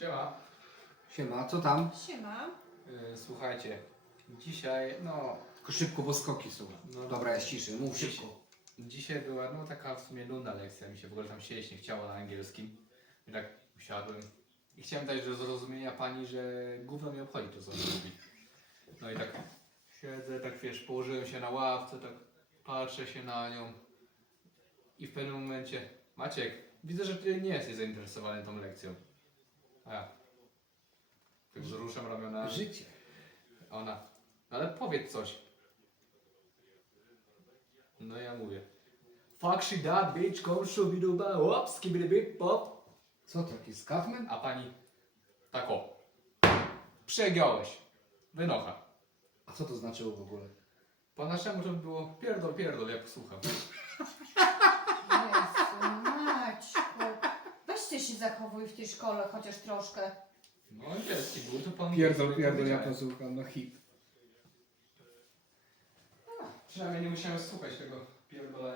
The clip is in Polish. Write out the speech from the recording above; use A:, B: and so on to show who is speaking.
A: Siema.
B: Siema, co tam?
C: Siema.
A: Słuchajcie, dzisiaj,
B: Tylko szybko, bo skoki są.
A: No,
B: Dobra, jest ciszy, mów szybko.
A: dzisiaj była taka w sumie nudna lekcja, mi się w ogóle tam siedzieć nie chciało na angielskim. I tak usiadłem i chciałem dać do zrozumienia pani, że gówno mnie obchodzi to, co on mówi. No i tak siedzę, tak wiesz, położyłem się na ławce, tak patrzę się na nią i w pewnym momencie, Maciek, widzę, że ty nie jesteś zainteresowany tą lekcją. A ja tak wzruszam ramionami.
B: Życie.
A: A ona, no ale powiedz coś. No ja mówię. Fuck she that bitch, come shubiduba, ops, skibidibip, pop.
B: Co to, jakiś skatman?
A: A pani, tak o. Przegiąłeś. Wynocha.
B: A co to znaczyło w ogóle?
A: Po naszemu to by było pierdol, pierdol, jak słucham.
C: Jezu, Maćku. Weź ty się zachowuj w tej szkole chociaż troszkę.
A: No angielski był, to pan...
B: Pierdol, ja posłucham, no hit.
A: Przynajmniej nie musiałem słuchać tego pierdolenia.